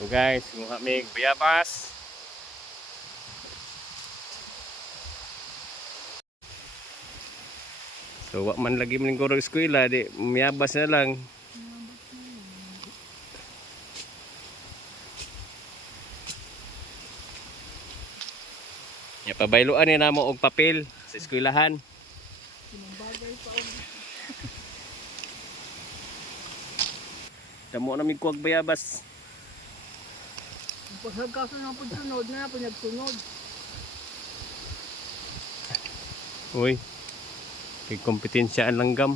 So guys, kung kami bayabas. So wa man lagi man guro eskwela di miyabas na lang. Ya pabayloan ni namo og papel sa eskwelahan. Damo na mi kuwag bayabas. Paghagkaso ng pagsunod na po nagsunod. Uy. Kay kompetensya ang langgam.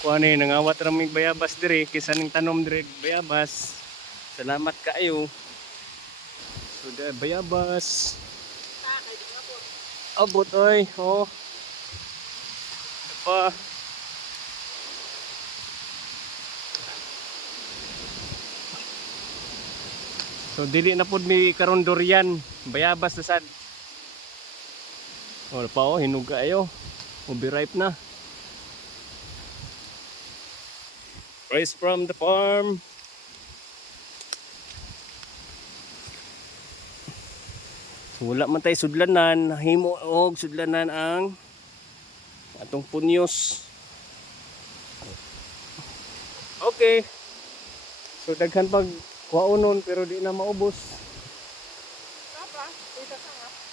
Kuha ni nangawat ra mig bayabas dire kisa ning tanom dire bayabas. Salamat kaayo. So da bayabas. Abot oy. Oh. Pa. So dili na pud mi karon durian, bayabas na sad. Oh, pa oh, hinog kayo. Ubi ripe na. Rice from the farm. So, wala man tayo sudlanan, himo og sudlanan ang atong punyos. Okay. So daghan pag kuhaunon pero di na maubos. Papa, isa ka.